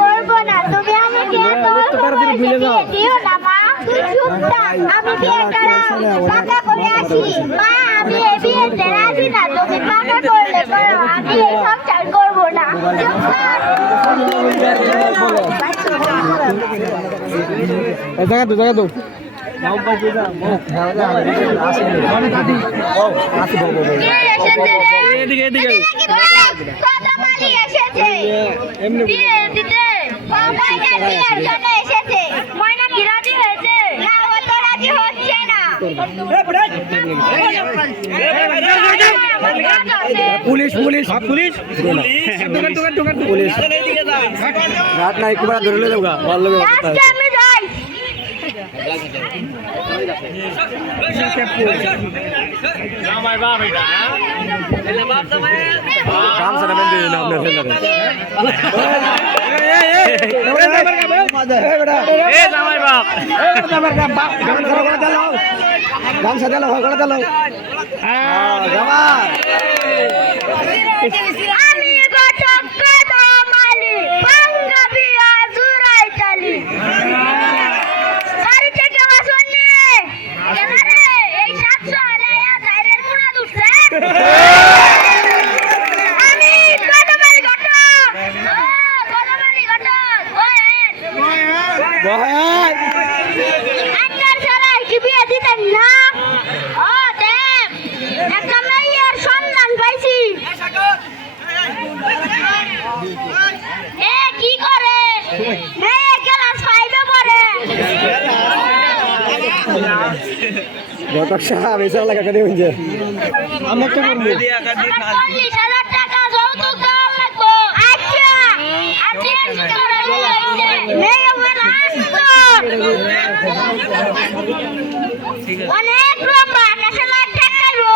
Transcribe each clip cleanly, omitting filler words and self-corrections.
করব না, তুমি আমাকে এত অল্প বয়সে বিয়ে দিও না মা। তুই চুপ থাক, আমি বিয়েটা পাকা করে আসি। মা আমি এই বিয়েতে রাজি না, তুমি পাকা করলে করো, আমি এই সংসার করব না। চুপ থাক। জায়গা তো পুলিশ পুলিশ পুলিশ পুলিশ রাত না একটু বড় ধরে যাবো ভালো काम सर मैं दे ना अपने फेंदर ए जामाई बाप गाम सदा लो गला दलो हां जामा আমি গটক পেদামালি ভাঙ্গা বিয়া জুরাই চালি গাড়ি থেকে বসনি এবারে এই 700 আলায়া জাইরের মুনা দুছে আমি পেদামালি গটক বহান আন্নার ছাড়া কি বিয়া দিতেন না। ও দেখ একটা মেয়ের সন্ধান পাইছি। এ কি করে মেয়ে ক্লাস 5 এ পড়ে। গটক সাহেব এসে লাগা করে হইছে আমার তো বলবো 40,000 টাকা যৌতুক দেওয়া লাগবে। আচ্ছা আপনি কি করে বলছেন মেয়ে বলে আসতো অনেক লম্বা আকাশে লাট টাকাইবো।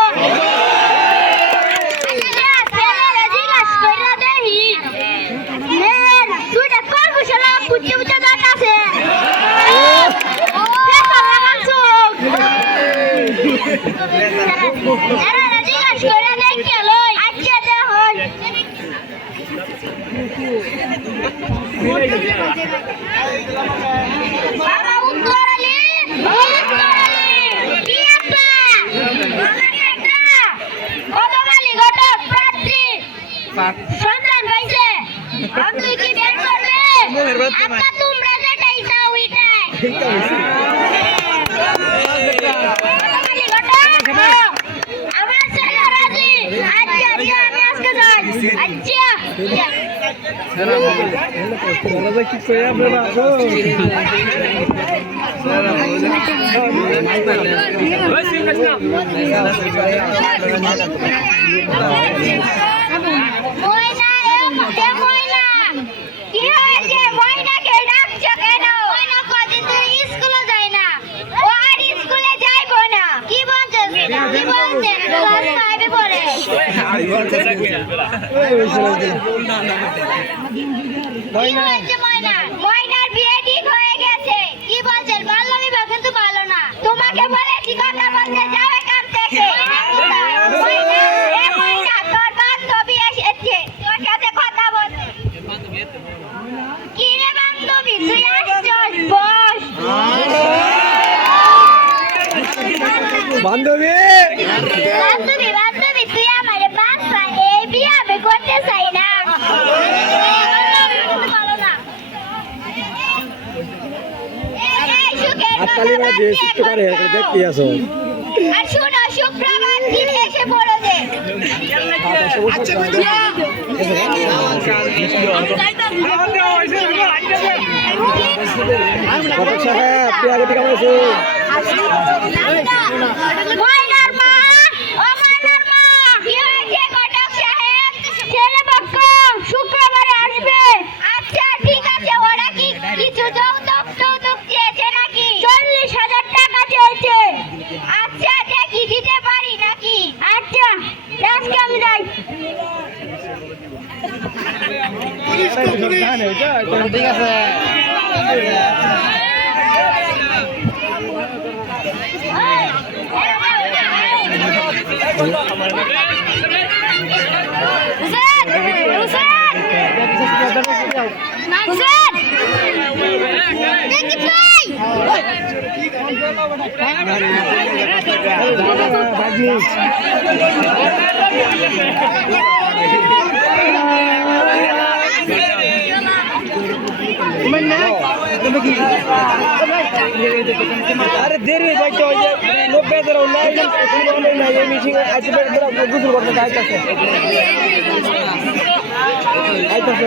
সন্তান পাইছে আপনি কি বের করবে আপনি তোমরা যেটাই চাও ওইটাই আমার ছেলে রাজি। আচ্ছা দিয়া আমি আজকে যাই। আচ্ছা কি কই আপনারা ময়নার বিয়ে ঠিক হয়ে গেছে। কি বলছেন বাল্য বিবাহ কিন্তু ভালো না। তোমাকে বলেছি কথা বলতে যাও এখান থেকে। ময়না তোর বান্ধবী এসেছে তোর সাথে কথা বলতে। কি রে বান্ধবী তুই আসছিস বস। বান্ধবী বান্ধবী বান্ধবী তুই আমারে বাঁচা এই বিয়ে আমি করতে চাই না। আতালি না যে শিক্ষার হেরে দেখতে আসো আর শোনো শুক্রবার দিন এসে পড়ো দে। আচ্ছা কত টাকা আপনি আগে থেকে আমাকে ময়নার মা ও ময়নার মা কি হয়েছে ঘটক সাহেব ছেলে পক্ষ শুক্রবারে আসবে। আচ্ছা ঠিক আছে ওরা কি কিছু যৌতুক চেয়েছে নাকি? 40,000 টাকা চেয়েছে। আচ্ছা দেখি দিতে পারি নাকি। আচ্ছা আজকে আমি যাই। ঠিক আছে হুসেন নাইসেন দেখি প্লাই अरे देरी बैठे हो जाए लोग बेहतर हो नहीं ना ये मीटिंग आज बेहतर गुजर करते हैं आज तक